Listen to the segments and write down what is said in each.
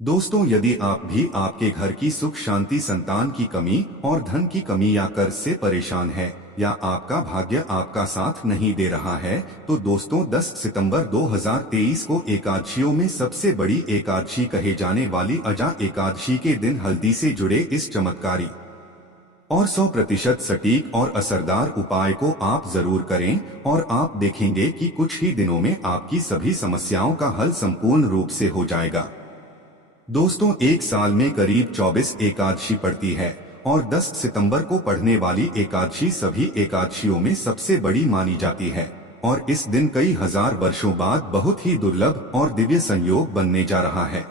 दोस्तों, यदि आप भी आपके घर की सुख शांति, संतान की कमी और धन की कमी या कर्ज से परेशान है या आपका भाग्य आपका साथ नहीं दे रहा है, तो दोस्तों 10 सितंबर 2023 को एकादशियों में सबसे बड़ी एकादशी कहे जाने वाली अजा एकादशी के दिन हल्दी से जुड़े इस चमत्कारी और 100% सटीक और असरदार उपाय को आप जरूर करें और आप देखेंगे कि कुछ ही दिनों में आपकी सभी समस्याओं का हल संपूर्ण रूप से हो जाएगा। दोस्तों, एक साल में करीब 24 एकादशी पड़ती है और 10 सितंबर को पढ़ने वाली एकादशी सभी एकादशियों में सबसे बड़ी मानी जाती है और इस दिन कई हजार वर्षों बाद बहुत ही दुर्लभ और दिव्य संयोग बनने जा रहा है,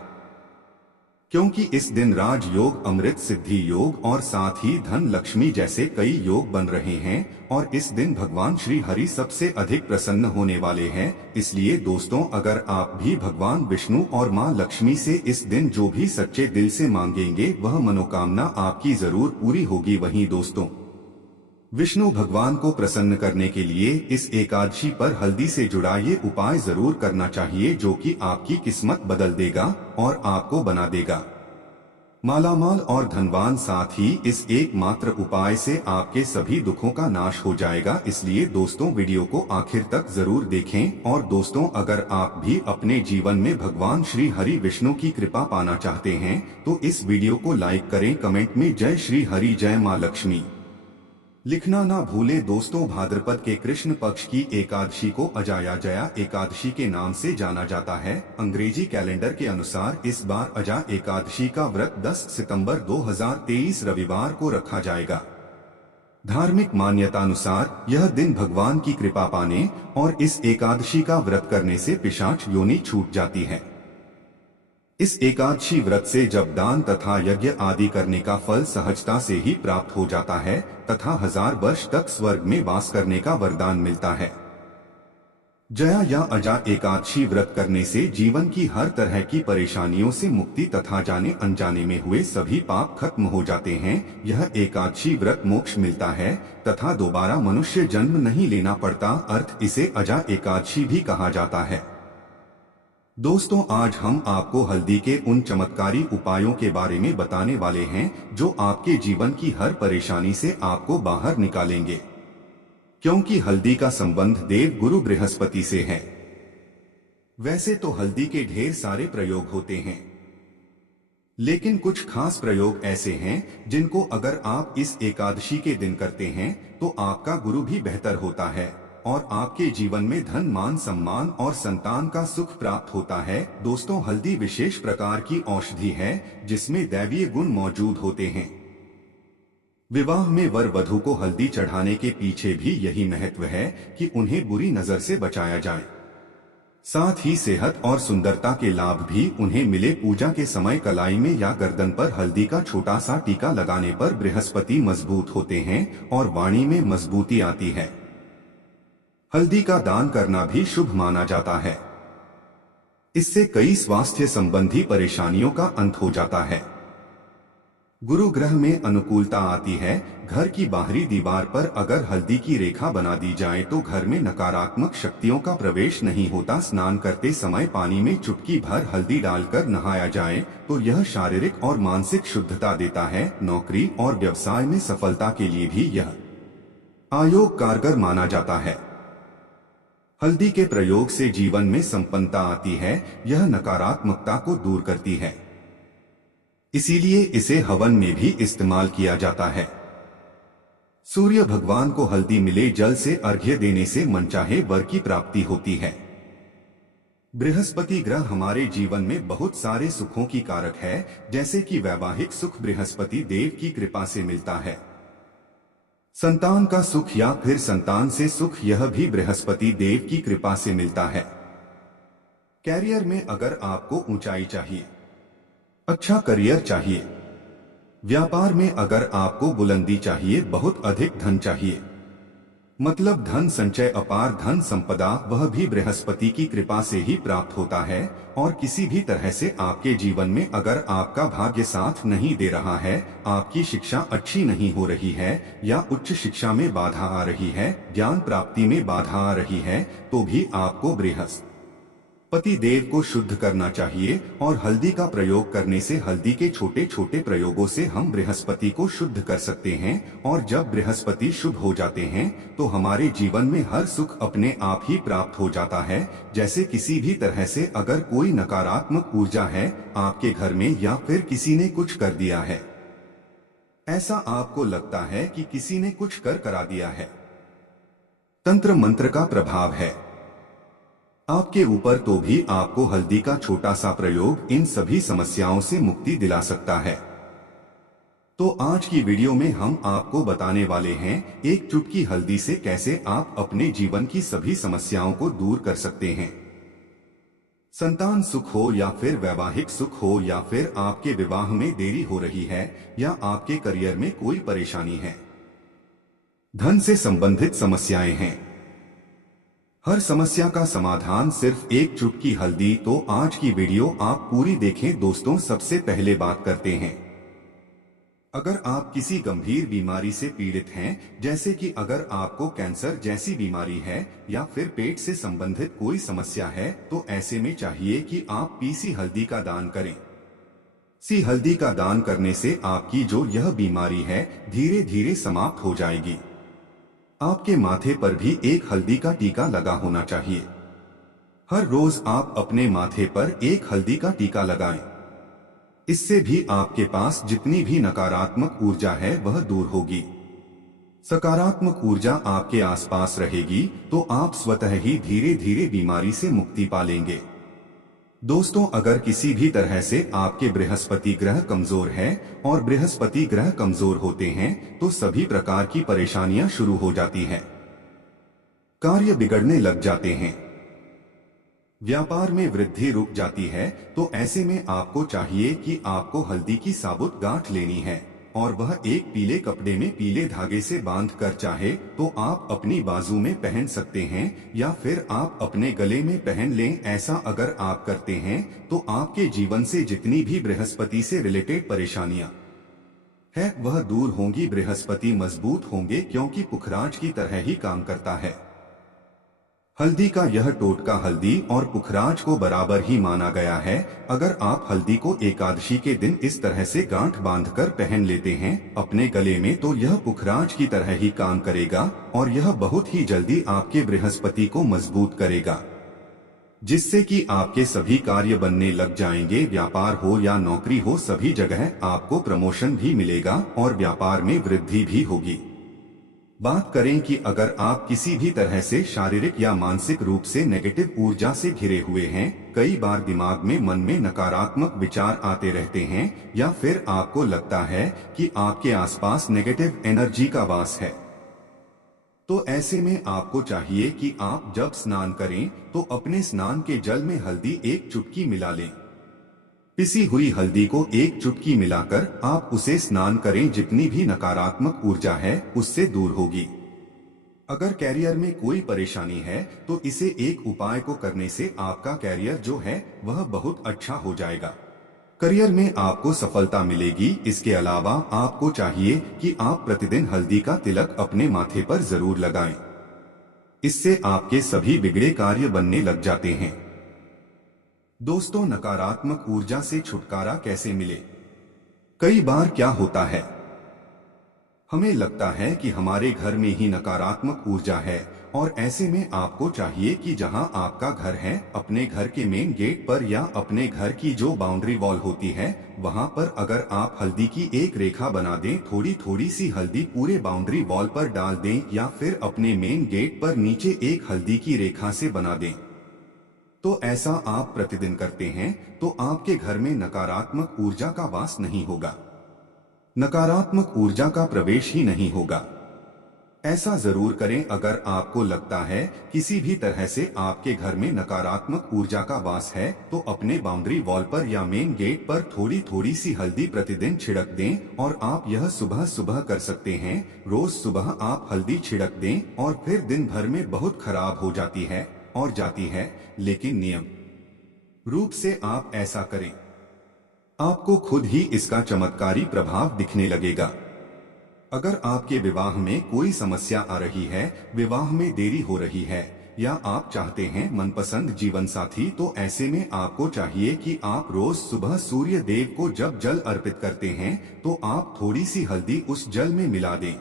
क्योंकि इस दिन राज योग, अमृत सिद्धि योग और साथ ही धन लक्ष्मी जैसे कई योग बन रहे हैं और इस दिन भगवान श्री हरि सबसे अधिक प्रसन्न होने वाले हैं। इसलिए दोस्तों, अगर आप भी भगवान विष्णु और मां लक्ष्मी से इस दिन जो भी सच्चे दिल से मांगेंगे वह मनोकामना आपकी जरूर पूरी होगी। वहीं दोस्तों, विष्णु भगवान को प्रसन्न करने के लिए इस एकादशी पर हल्दी से जुड़ा ये उपाय जरूर करना चाहिए, जो कि आपकी किस्मत बदल देगा और आपको बना देगा मालामाल और धनवान। साथ ही इस एकमात्र उपाय से आपके सभी दुखों का नाश हो जाएगा। इसलिए दोस्तों, वीडियो को आखिर तक जरूर देखें। और दोस्तों, अगर आप भी अपने जीवन में भगवान श्री हरि विष्णु की कृपा पाना चाहते हैं तो इस वीडियो को लाइक करें, कमेंट में जय श्री हरि, जय माँ लक्ष्मी लिखना ना भूलें। दोस्तों, भाद्रपद के कृष्ण पक्ष की एकादशी को अजाया जया एकादशी के नाम से जाना जाता है। अंग्रेजी कैलेंडर के अनुसार इस बार अजा एकादशी का व्रत 10 सितंबर 2023 रविवार को रखा जाएगा। धार्मिक मान्यता अनुसार यह दिन भगवान की कृपा पाने और इस एकादशी का व्रत करने से पिशाच योनि छूट जाती है। इस एकादशी व्रत से जब दान तथा यज्ञ आदि करने का फल सहजता से ही प्राप्त हो जाता है तथा 1000 वर्ष तक स्वर्ग में वास करने का वरदान मिलता है। जया या अजा एकादशी व्रत करने से जीवन की हर तरह की परेशानियों से मुक्ति तथा जाने अनजाने में हुए सभी पाप खत्म हो जाते हैं। यह एकादशी व्रत मोक्ष मिलता है तथा दोबारा मनुष्य जन्म नहीं लेना पड़ता, अर्थ इसे अजा एकादशी भी कहा जाता है। दोस्तों, आज हम आपको हल्दी के उन चमत्कारी उपायों के बारे में बताने वाले हैं जो आपके जीवन की हर परेशानी से आपको बाहर निकालेंगे, क्योंकि हल्दी का संबंध देव गुरु बृहस्पति से है। वैसे तो हल्दी के ढेर सारे प्रयोग होते हैं, लेकिन कुछ खास प्रयोग ऐसे हैं जिनको अगर आप इस एकादशी के दिन करते हैं तो आपका गुरु भी बेहतर होता है और आपके जीवन में धन, मान, सम्मान और संतान का सुख प्राप्त होता है। दोस्तों, हल्दी विशेष प्रकार की औषधि है जिसमें दैवीय गुण मौजूद होते हैं। विवाह में वर वधू को हल्दी चढ़ाने के पीछे भी यही महत्व है कि उन्हें बुरी नजर से बचाया जाए। साथ ही सेहत और सुंदरता के लाभ भी उन्हें मिले। पूजा के समय कलाई में या गर्दन पर हल्दी का छोटा सा टीका लगाने पर बृहस्पति मजबूत होते हैं और वाणी में मजबूती आती है। हल्दी का दान करना भी शुभ माना जाता है। इससे कई स्वास्थ्य संबंधी परेशानियों का अंत हो जाता है। गुरु ग्रह में अनुकूलता आती है। घर की बाहरी दीवार पर अगर हल्दी की रेखा बना दी जाए तो घर में नकारात्मक शक्तियों का प्रवेश नहीं होता। स्नान करते समय पानी में चुटकी भर हल्दी डालकर नहाया जाए तो यह शारीरिक और मानसिक शुद्धता देता है। नौकरी और व्यवसाय में सफलता के लिए भी यह आयोग कारगर माना जाता है। हल्दी के प्रयोग से जीवन में संपन्नता आती है। यह नकारात्मकता को दूर करती है, इसीलिए इसे हवन में भी इस्तेमाल किया जाता है। सूर्य भगवान को हल्दी मिले जल से अर्घ्य देने से मनचाहे वर की प्राप्ति होती है। बृहस्पति ग्रह हमारे जीवन में बहुत सारे सुखों की कारक है, जैसे कि वैवाहिक सुख बृहस्पति देव की कृपा से मिलता है। संतान का सुख या फिर संतान से सुख, यह भी बृहस्पति देव की कृपा से मिलता है। कैरियर में अगर आपको ऊंचाई चाहिए, अच्छा करियर चाहिए, व्यापार में अगर आपको बुलंदी चाहिए, बहुत अधिक धन चाहिए, मतलब धन संचय, अपार धन संपदा, वह भी बृहस्पति की कृपा से ही प्राप्त होता है। और किसी भी तरह से आपके जीवन में अगर आपका भाग्य साथ नहीं दे रहा है, आपकी शिक्षा अच्छी नहीं हो रही है या उच्च शिक्षा में बाधा आ रही है, ज्ञान प्राप्ति में बाधा आ रही है, तो भी आपको बृहस्पति पति देव को शुद्ध करना चाहिए और हल्दी का प्रयोग करने से हल्दी के छोटे छोटे प्रयोगों से हम बृहस्पति को शुद्ध कर सकते हैं। और जब बृहस्पति शुभ हो जाते हैं तो हमारे जीवन में हर सुख अपने आप ही प्राप्त हो जाता है। जैसे किसी भी तरह से अगर कोई नकारात्मक ऊर्जा है आपके घर में या फिर किसी ने कुछ कर दिया है, ऐसा आपको लगता है कि किसी ने कुछ कर करा दिया है, तंत्र मंत्र का प्रभाव है आपके ऊपर, तो भी आपको हल्दी का छोटा सा प्रयोग इन सभी समस्याओं से मुक्ति दिला सकता है। तो आज की वीडियो में हम आपको बताने वाले हैं एक चुटकी हल्दी से कैसे आप अपने जीवन की सभी समस्याओं को दूर कर सकते हैं। संतान सुख हो या फिर वैवाहिक सुख हो या फिर आपके विवाह में देरी हो रही है या आपके करियर में कोई परेशानी है, धन से संबंधित समस्याएं हैं, हर समस्या का समाधान सिर्फ एक चुटकी हल्दी। तो आज की वीडियो आप पूरी देखें। दोस्तों, सबसे पहले बात करते हैं, अगर आप किसी गंभीर बीमारी से पीड़ित हैं, जैसे कि अगर आपको कैंसर जैसी बीमारी है या फिर पेट से संबंधित कोई समस्या है, तो ऐसे में चाहिए कि आप पीसी हल्दी का दान करें। सी हल्दी का दान करने से आपकी जो यह बीमारी है धीरे धीरे समाप्त हो जाएगी। आपके माथे पर भी एक हल्दी का टीका लगा होना चाहिए। हर रोज आप अपने माथे पर एक हल्दी का टीका लगाएं। इससे भी आपके पास जितनी भी नकारात्मक ऊर्जा है वह दूर होगी, सकारात्मक ऊर्जा आपके आसपास रहेगी, तो आप स्वतः ही धीरे धीरे बीमारी से मुक्ति पालेंगे। दोस्तों, अगर किसी भी तरह से आपके बृहस्पति ग्रह कमजोर है और बृहस्पति ग्रह कमजोर होते हैं तो सभी प्रकार की परेशानियां शुरू हो जाती हैं, कार्य बिगड़ने लग जाते हैं, व्यापार में वृद्धि रुक जाती है। तो ऐसे में आपको चाहिए कि आपको हल्दी की साबुत गांठ लेनी है और वह एक पीले कपड़े में पीले धागे से बांध कर चाहे तो आप अपनी बाजू में पहन सकते हैं या फिर आप अपने गले में पहन लें। ऐसा अगर आप करते हैं तो आपके जीवन से जितनी भी बृहस्पति से रिलेटेड परेशानियां है वह दूर होंगी, बृहस्पति मजबूत होंगे, क्योंकि पुखराज की तरह ही काम करता है। हल्दी का यह टोटका हल्दी और पुखराज को बराबर ही माना गया है। अगर आप हल्दी को एकादशी के दिन इस तरह से गांठ बांधकर पहन लेते हैं अपने गले में, तो यह पुखराज की तरह ही काम करेगा और यह बहुत ही जल्दी आपके बृहस्पति को मजबूत करेगा, जिससे कि आपके सभी कार्य बनने लग जाएंगे। व्यापार हो या नौकरी हो, सभी जगह आपको प्रमोशन भी मिलेगा और व्यापार में वृद्धि भी होगी। बात करें कि अगर आप किसी भी तरह से शारीरिक या मानसिक रूप से नेगेटिव ऊर्जा से घिरे हुए हैं, कई बार दिमाग में मन में नकारात्मक विचार आते रहते हैं या फिर आपको लगता है कि आपके आसपास नेगेटिव एनर्जी का वास है, तो ऐसे में आपको चाहिए कि आप जब स्नान करें तो अपने स्नान के जल में हल्दी एक चुटकी मिला लें। पिसी हुई हल्दी को एक चुटकी मिलाकर आप उसे स्नान करें, जितनी भी नकारात्मक ऊर्जा है उससे दूर होगी। अगर कैरियर में कोई परेशानी है तो इसे एक उपाय को करने से आपका कैरियर जो है वह बहुत अच्छा हो जाएगा, करियर में आपको सफलता मिलेगी। इसके अलावा आपको चाहिए कि आप प्रतिदिन हल्दी का तिलक अपने माथे पर जरूर लगाएं, इससे आपके सभी बिगड़े कार्य बनने लग जाते हैं। दोस्तों, नकारात्मक ऊर्जा से छुटकारा कैसे मिले? कई बार क्या होता है, हमें लगता है कि हमारे घर में ही नकारात्मक ऊर्जा है और ऐसे में आपको चाहिए कि जहां आपका घर है अपने घर के मेन गेट पर या अपने घर की जो बाउंड्री वॉल होती है वहां पर अगर आप हल्दी की एक रेखा बना दें, थोड़ी थोड़ी सी हल्दी पूरे बाउंड्री वॉल पर डाल दें या फिर अपने मेन गेट पर नीचे एक हल्दी की रेखा से बना दें, तो ऐसा आप प्रतिदिन करते हैं तो आपके घर में नकारात्मक ऊर्जा का वास नहीं होगा, नकारात्मक ऊर्जा का प्रवेश ही नहीं होगा। ऐसा जरूर करें। अगर आपको लगता है किसी भी तरह से आपके घर में नकारात्मक ऊर्जा का वास है तो अपने बाउंड्री वॉल पर या मेन गेट पर थोड़ी थोड़ी सी हल्दी प्रतिदिन छिड़क दें और आप यह सुबह सुबह कर सकते हैं। रोज सुबह आप हल्दी छिड़क दें और फिर दिन भर में बहुत खराब हो जाती है और जाती है, लेकिन नियम रूप से आप ऐसा करें, आपको खुद ही इसका चमत्कारी प्रभाव दिखने लगेगा। अगर आपके विवाह में कोई समस्या आ रही है, विवाह में देरी हो रही है या आप चाहते हैं मनपसंद जीवन साथी, तो ऐसे में आपको चाहिए कि आप रोज सुबह सूर्य देव को जब जल अर्पित करते हैं तो आप थोड़ी सी हल्दी उस जल में मिला दें।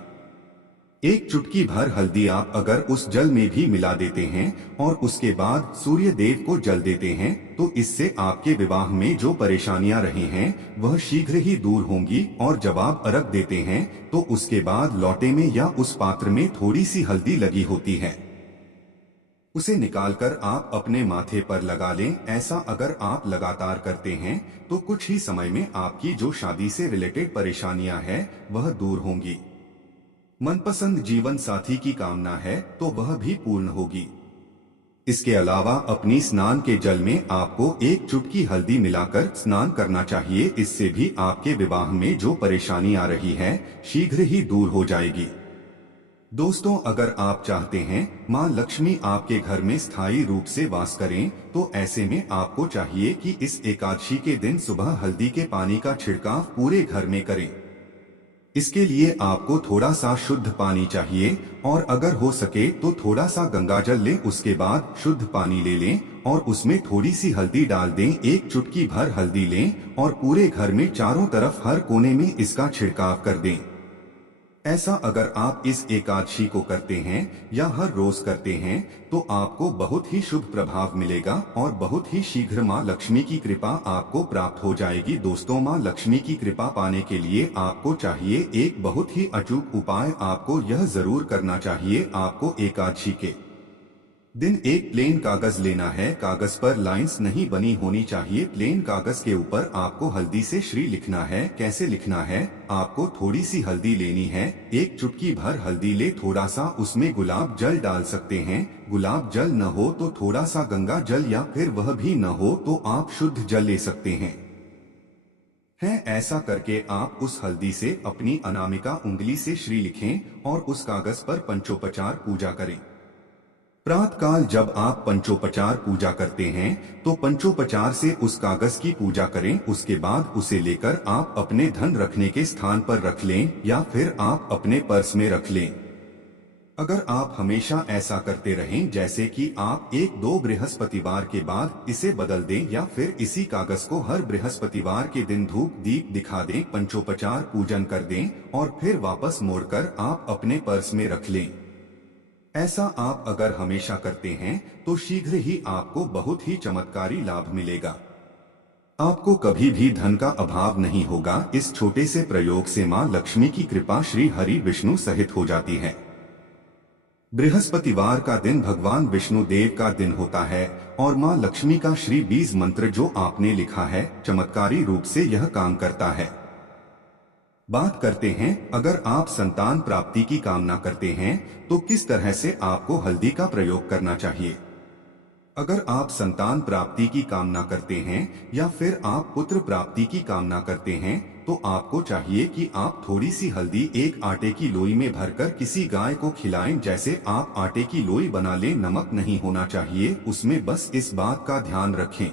एक चुटकी भर हल्दी आप अगर उस जल में भी मिला देते हैं और उसके बाद सूर्य देव को जल देते हैं तो इससे आपके विवाह में जो परेशानियां रही हैं वह शीघ्र ही दूर होंगी। और जब आप अर्घ देते हैं तो उसके बाद लौटे में या उस पात्र में थोड़ी सी हल्दी लगी होती है, उसे निकालकर आप अपने माथे पर लगा लें। ऐसा अगर आप लगातार करते हैं तो कुछ ही समय में आपकी जो शादी से रिलेटेड परेशानियां हैं वह दूर होंगी। मनपसंद जीवन साथी की कामना है तो वह भी पूर्ण होगी। इसके अलावा अपनी स्नान के जल में आपको एक चुटकी हल्दी मिलाकर स्नान करना चाहिए। इससे भी आपके विवाह में जो परेशानी आ रही है शीघ्र ही दूर हो जाएगी। दोस्तों, अगर आप चाहते हैं मां लक्ष्मी आपके घर में स्थायी रूप से वास करें तो ऐसे में आपको चाहिए कि इस एकादशी के दिन सुबह हल्दी के पानी का छिड़काव पूरे घर में करें। इसके लिए आपको थोड़ा सा शुद्ध पानी चाहिए और अगर हो सके तो थोड़ा सा गंगाजल लें। उसके बाद शुद्ध पानी ले लें और उसमें थोड़ी सी हल्दी डाल दें। एक चुटकी भर हल्दी लें और पूरे घर में चारों तरफ हर कोने में इसका छिड़काव कर दें। ऐसा अगर आप इस एकादशी को करते हैं या हर रोज करते हैं तो आपको बहुत ही शुभ प्रभाव मिलेगा और बहुत ही शीघ्र मां लक्ष्मी की कृपा आपको प्राप्त हो जाएगी। दोस्तों, मां लक्ष्मी की कृपा पाने के लिए आपको चाहिए एक बहुत ही अचूक उपाय। आपको यह जरूर करना चाहिए। आपको एकादशी के दिन एक प्लेन कागज लेना है। कागज पर लाइंस नहीं बनी होनी चाहिए। प्लेन कागज के ऊपर आपको हल्दी से श्री लिखना है। कैसे लिखना है? आपको थोड़ी सी हल्दी लेनी है, एक चुटकी भर हल्दी ले, थोड़ा सा उसमें गुलाब जल डाल सकते हैं। गुलाब जल न हो तो थोड़ा सा गंगा जल या फिर वह भी न हो तो आप शुद्ध जल ले सकते हैं। ऐसा करके आप उस हल्दी से अपनी अनामिका उंगली से श्री लिखें और उस कागज पर पंचोपचार पूजा करें। प्रातः काल जब आप पंचोपचार पूजा करते हैं तो पंचोपचार से उस कागज की पूजा करें। उसके बाद उसे लेकर आप अपने धन रखने के स्थान पर रख लें या फिर आप अपने पर्स में रख लें। अगर आप हमेशा ऐसा करते रहें, जैसे कि आप 1-2 बृहस्पतिवार के बाद इसे बदल दें या फिर इसी कागज को हर बृहस्पतिवार के दिन धूप दीप दिखा दें, पंचोपचार पूजन कर दें और फिर वापस मोड़कर आप अपने पर्स में रख लें। ऐसा आप अगर हमेशा करते हैं तो शीघ्र ही आपको बहुत ही चमत्कारी लाभ मिलेगा। आपको कभी भी धन का अभाव नहीं होगा। इस छोटे से प्रयोग से मां लक्ष्मी की कृपा श्री हरि विष्णु सहित हो जाती है। बृहस्पतिवार का दिन भगवान विष्णु देव का दिन होता है और मां लक्ष्मी का श्री बीज मंत्र जो आपने लिखा है चमत्कारी रूप से यह काम करता है। बात करते हैं, अगर आप संतान प्राप्ति की कामना करते हैं तो किस तरह से आपको हल्दी का प्रयोग करना चाहिए। अगर आप संतान प्राप्ति की कामना करते हैं या फिर आप पुत्र प्राप्ति की कामना करते हैं तो आपको चाहिए कि आप थोड़ी सी हल्दी एक आटे की लोई में भरकर किसी गाय को खिलाएं। जैसे आप आटे की लोई बना लें, नमक नहीं होना चाहिए उसमें, बस इस बात का ध्यान रखें।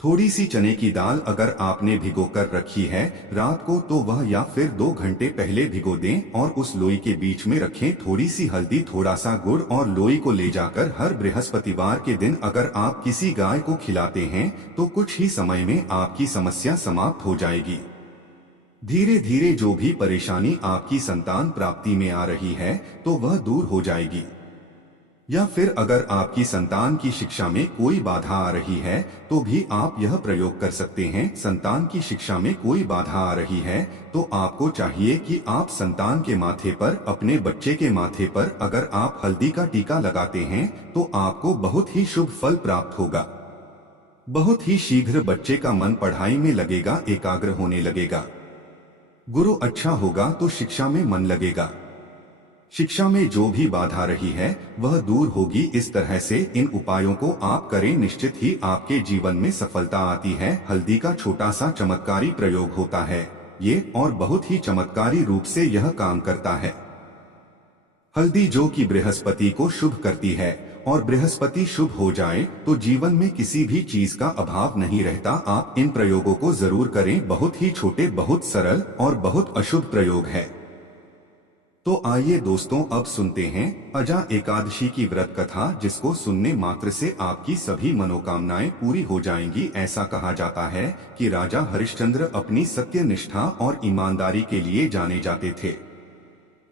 थोड़ी सी चने की दाल अगर आपने भिगोकर रखी है रात को तो वह या फिर 2 घंटे पहले भिगो दें और उस लोई के बीच में रखें। थोड़ी सी हल्दी, थोड़ा सा गुड़ और लोई को ले जाकर हर बृहस्पतिवार के दिन अगर आप किसी गाय को खिलाते हैं तो कुछ ही समय में आपकी समस्या समाप्त हो जाएगी। धीरे धीरे जो भी परेशानी आपकी संतान प्राप्ति में आ रही है तो वह दूर हो जाएगी। या फिर अगर आपकी संतान की शिक्षा में कोई बाधा आ रही है तो भी आप यह प्रयोग कर सकते हैं। संतान की शिक्षा में कोई बाधा आ रही है तो आपको चाहिए कि आप संतान के माथे पर, अपने बच्चे के माथे पर अगर आप हल्दी का टीका लगाते हैं तो आपको बहुत ही शुभ फल प्राप्त होगा। बहुत ही शीघ्र बच्चे का मन पढ़ाई में लगेगा, एकाग्र होने लगेगा। गुरु अच्छा होगा तो शिक्षा में मन लगेगा। शिक्षा में जो भी बाधा रही है वह दूर होगी। इस तरह से इन उपायों को आप करें, निश्चित ही आपके जीवन में सफलता आती है। हल्दी का छोटा सा चमत्कारी प्रयोग होता है ये और बहुत ही चमत्कारी रूप से यह काम करता है। हल्दी जो कि बृहस्पति को शुभ करती है और बृहस्पति शुभ हो जाए तो जीवन में किसी भी चीज का अभाव नहीं रहता। आप इन प्रयोगों को जरूर करें। बहुत ही छोटे, बहुत सरल और बहुत अशुभ प्रयोग है। तो आइए दोस्तों अब सुनते हैं अजा एकादशी की व्रत कथा, जिसको सुनने मात्र से आपकी सभी मनोकामनाएं पूरी हो जाएंगी। ऐसा कहा जाता है कि राजा हरिश्चंद्र अपनी सत्य निष्ठा और ईमानदारी के लिए जाने जाते थे।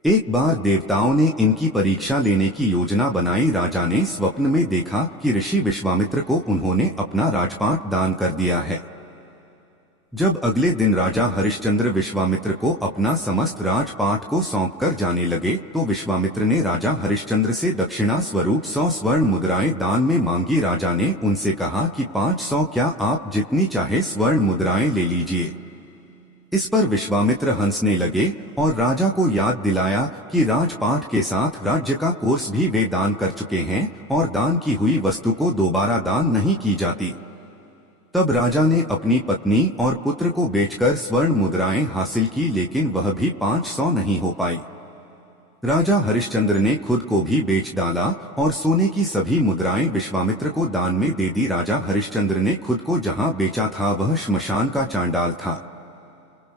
एक बार देवताओं ने इनकी परीक्षा लेने की योजना बनाई। राजा ने स्वप्न में देखा कि ऋषि विश्वामित्र को उन्होंने अपना राजपाट दान कर दिया है। जब अगले दिन राजा हरिश्चंद्र विश्वामित्र को अपना समस्त राजपाट को सौंपकर जाने लगे, तो विश्वामित्र ने राजा हरिश्चंद्र से दक्षिणा स्वरूप 100 स्वर्ण मुद्राएं दान में मांगी। राजा ने उनसे कहा कि 500 क्या, आप जितनी चाहे स्वर्ण मुद्राएं ले लीजिए। इस पर विश्वामित्र हंसने लगे और राजा को याद दिलाया कि राजपाट के साथ राज्य का कोष भी वे दान कर चुके हैं और दान की हुई वस्तु को दोबारा दान नहीं की जाती। तब राजा ने अपनी पत्नी और पुत्र को बेचकर स्वर्ण मुद्राएं हासिल की, लेकिन वह भी 500 नहीं हो पाई। राजा हरिश्चंद्र ने खुद को भी बेच डाला और सोने की सभी मुद्राएं विश्वामित्र को दान में दे दी। राजा हरिश्चंद्र ने खुद को जहां बेचा था वह श्मशान का चांडाल था।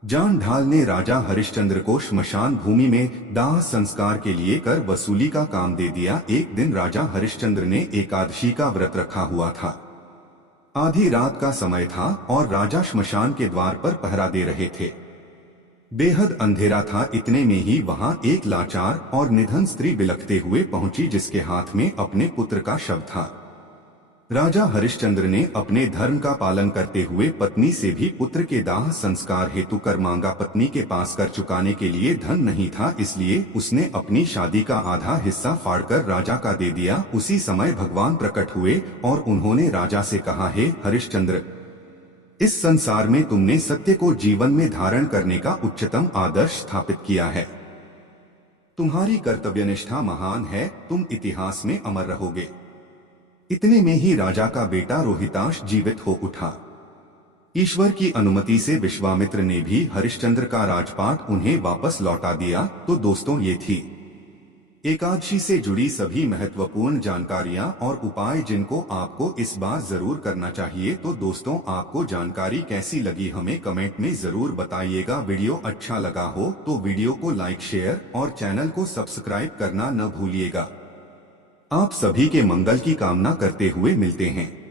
जान-ढाल ने राजा हरिश्चंद्र को श्मशान भूमि में दाह संस्कार के लिए कर वसूली का काम दे दिया। एक दिन राजा हरिश्चंद्र ने एकादशी का व्रत रखा हुआ था। आधी रात का समय था और राजा श्मशान के द्वार पर पहरा दे रहे थे। बेहद अंधेरा था। इतने में ही वहां एक लाचार और निधन स्त्री बिलखते हुए पहुंची, जिसके हाथ में अपने पुत्र का शव था। राजा हरिश्चंद्र ने अपने धर्म का पालन करते हुए पत्नी से भी पुत्र के दाह संस्कार हेतु कर मांगा। पत्नी के पास कर चुकाने के लिए धन नहीं था, इसलिए उसने अपनी शादी का आधा हिस्सा फाड़कर राजा का दे दिया। उसी समय भगवान प्रकट हुए और उन्होंने राजा से कहा, हे हरिश्चंद्र, इस संसार में तुमने सत्य को जीवन में धारण करने का उच्चतम आदर्श स्थापित किया है। तुम्हारी कर्तव्यनिष्ठा महान है, तुम इतिहास में अमर रहोगे। इतने में ही राजा का बेटा रोहिताश जीवित हो उठा। ईश्वर की अनुमति से विश्वामित्र ने भी हरिश्चंद्र का राजपाट उन्हें वापस लौटा दिया। तो दोस्तों, ये थी एकादशी से जुड़ी सभी महत्वपूर्ण जानकारियां और उपाय, जिनको आपको इस बार जरूर करना चाहिए। तो दोस्तों, आपको जानकारी कैसी लगी हमें कमेंट में जरूर बताइएगा। वीडियो अच्छा लगा हो तो वीडियो को लाइक, शेयर और चैनल को सब्सक्राइब करना न भूलिएगा। आप सभी के मंगल की कामना करते हुए मिलते हैं।